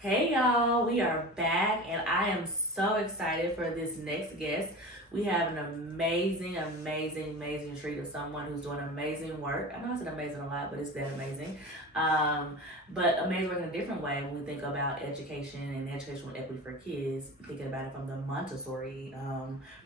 Hey y'all, we are back and I am so excited for this next guest. We have an amazing treat of someone who's doing amazing work. I know I said amazing a lot, but it's that amazing. Um, but amazing work in a different way when we think about education and educational equity for kids, thinking about it from the Montessori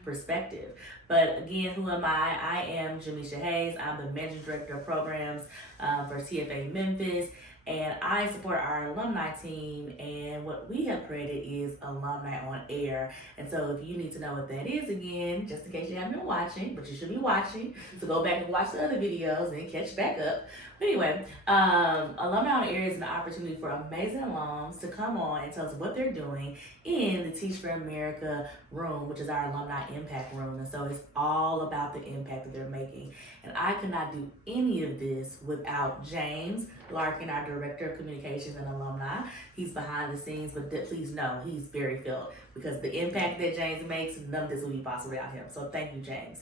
perspective. But again, who am I? I am Jamisha Hayes. I'm the Managing Director of Programs for TFA Memphis, and I support our alumni team. And what we have created is Alumni on Air. And so, if you need to know what that is again, just in case you haven't been watching, but you should be watching, so go back and watch the other videos and catch back up. But anyway, Alumni on Air is an opportunity for amazing alums to come on and tell us what they're doing in the Teach for America room, which is our alumni impact room. And so, it's all about the impact that they're making. And I could not do any of this without James Larkin, our Director of Communications and Alumni. He's behind the scenes, but please know he's very felt because the impact that James makes, none of this would be possible without him. So thank you, James.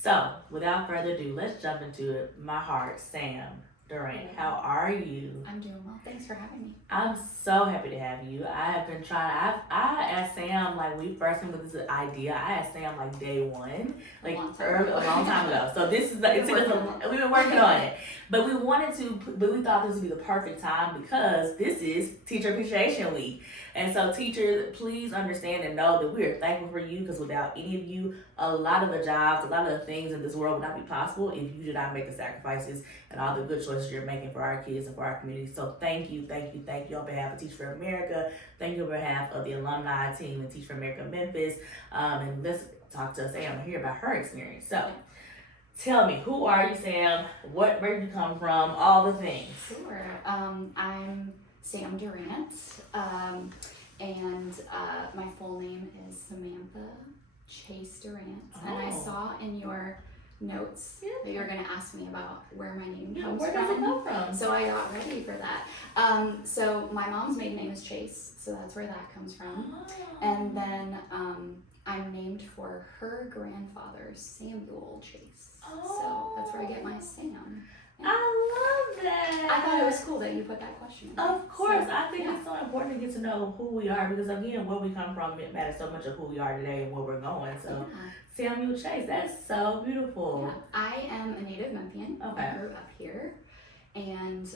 So without further ado, let's jump into it. My heart, Sam Durant, how are you? I'm doing well. Thanks for having me. I'm so happy to have you. I have been trying. I asked Sam, like, we first came with this idea. I asked Sam like day one, like a long time ago. So this is we've been working on it. But we thought this would be the perfect time because this is Teacher Appreciation Week. And so teachers, please understand and know that we are thankful for you, because without any of you, a lot of the jobs, a lot of the things in this world would not be possible if you did not make the sacrifices and all the good choices you're making for our kids and for our community. So thank you on behalf of Teach for America. Thank you on behalf of the alumni team and Teach for America Memphis. And let's talk to Sam and hear about her experience. So tell me, who are you, Sam? Where did you come from? All the things. Sure. I'm Sam Durant, and my full name is Samantha Chase Durant. And I saw in your notes that you were going to ask me about where my name comes from. Where does it come from? So I got ready for that. So my mom's maiden name is Chase, so that's where that comes from. And then I'm named for her grandfather, Samuel Chase. So that's where I get my Sam. I love that. I thought it was cool that you put that question in. Of course, so, I think it's so important to get to know who we are, because again, where we come from, it matters so much of who we are today and where we're going. So Samuel Chase, that's so beautiful. Yeah. I am a native Memphian. Okay. I grew up here and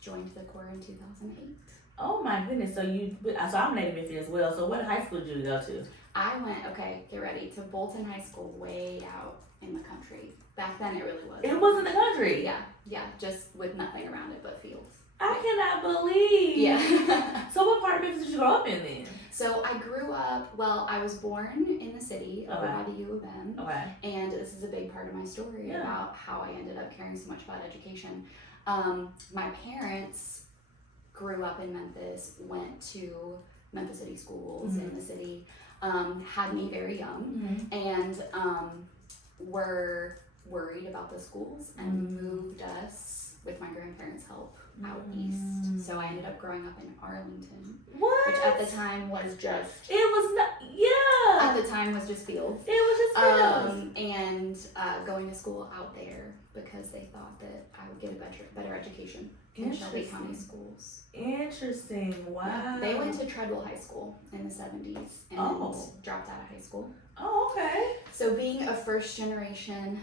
joined the Corps in 2008. Oh my goodness, so I'm a native Memphian as well. So what high school did you go to? I went, get ready, to Bolton High School, way out in the country. Back then, it really was. It was in the country? Yeah, just with nothing around it but fields. I cannot believe. Yeah. So what part of Memphis did you grow up in then? So I grew up, I was born in the city, over by the U of M. Okay. And this is a big part of my story about how I ended up caring so much about education. My parents grew up in Memphis, went to Memphis City schools in the city, had me very young, and were worried about the schools and moved us, with my grandparents' help, out east. So I ended up growing up in Arlington. What? Which at the time was just... It was not... Yeah! At the time was just fields. It was just fields. And going to school out there because they thought that I would get a better education in Shelby County schools. Interesting. Wow. Yeah. They went to Treadwell High School in the 70s and dropped out of high school. Oh, okay. So being a first generation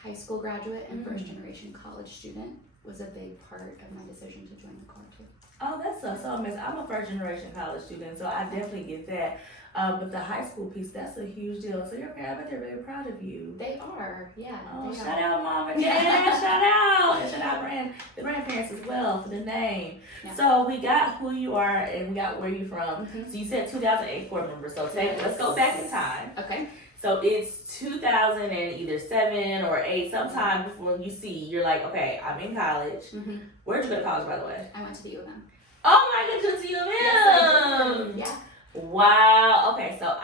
high school graduate and first generation college student was a big part of my decision to join the Corps too. Oh, that's so amazing. I'm a first generation college student, so I definitely get that. But the high school piece, that's a huge deal. So your parents, I bet they're really proud of you. They are, yeah. Oh, shout out Mom and Dad, shout out. And shout out the grandparents as well for the name. Yeah. So we got who you are and we got where you're from. So you said 2008 Corps member, so let's go back in time. Okay. So it's 2007 or 8, sometime before you're like, okay, I'm in college. Where'd you go to college, by the way? I went to the U of M. Oh my goodness, to U of M! Yes, yeah. Wow. Okay, so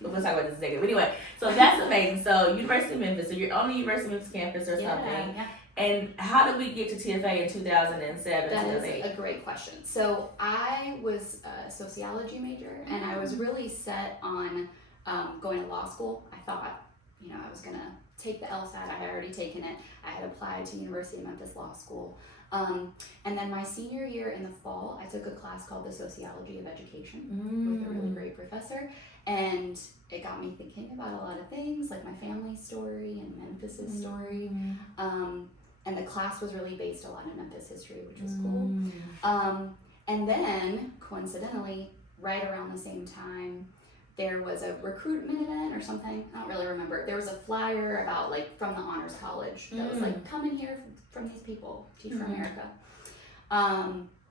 we'll talk about this in a second. But anyway, so that's amazing. So University of Memphis, so you're on the University of Memphis campus or something. Yeah. And how did we get to TFA in 2007? That is a great question. So I was a sociology major, and I was really set on going to law school. I thought, I was going to take the LSAT. I had already taken it. I had applied to University of Memphis Law School. And then my senior year in the fall, I took a class called the Sociology of Education with a really great professor. And it got me thinking about a lot of things, like my family's story and Memphis's story. And the class was really based a lot in Memphis history, which was cool. And then, coincidentally, right around the same time, there was a recruitment event or something. I don't really remember. There was a flyer about, like, from the Honors College that was like, come in here from these people, Teach for America.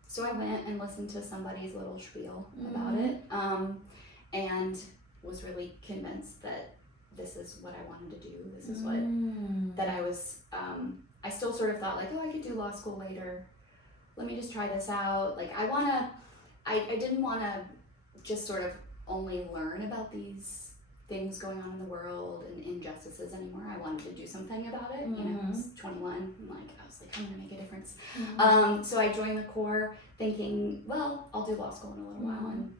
So I went and listened to somebody's little spiel about it, and was really convinced that this is what I wanted to do. This is what, that I was, I still sort of thought like, oh, I could do law school later. Let me just try this out. Like I didn't want to just sort of only learn about these things going on in the world and injustices anymore. I wanted to do something about it. You know, I was 21. I was like, I'm gonna make a difference. So I joined the Corps thinking, well, I'll do law school in a little while, and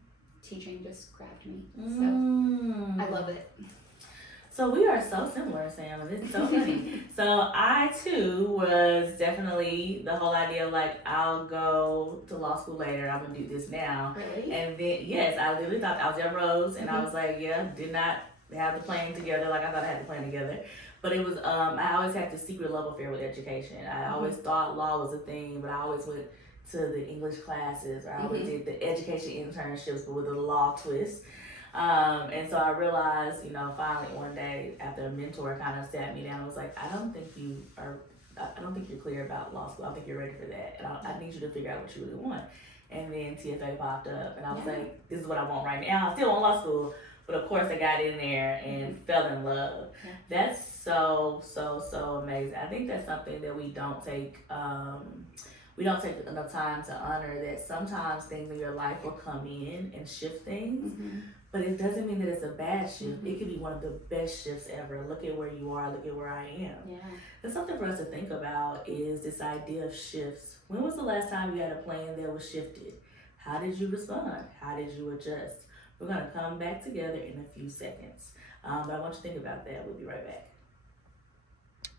teaching just grabbed me. So I love it. So we are so similar, Sam, and it's so funny. So I too was definitely the whole idea of like, I'll go to law school later, I'm gonna do this now. Really? And then, yes, I literally thought I was at Rose, and I was like, yeah, did not have the plan together like I thought I had the plan together. But it was, I always had this secret love affair with education. I always thought law was a thing, but I always went to the English classes, or I always did the education internships, but with a law twist. And so I realized, you know, finally one day after a mentor kind of sat me down and was like, I don't think you're clear about law school. I don't think you're ready for that. And I need you to figure out what you really want. And then TFA popped up, and I was like, this is what I want right now. I still want law school, but of course I got in there and fell in love. Yeah. That's so amazing. I think that's something that we don't take enough time to honor, that sometimes things in your life will come in and shift things. But it doesn't mean that it's a bad shift. It could be one of the best shifts ever. Look at where you are, look at where I am. Yeah. And something for us to think about is this idea of shifts. When was the last time you had a plan that was shifted? How did you respond? How did you adjust? We're gonna come back together in a few seconds. But I want you to think about that. We'll be right back.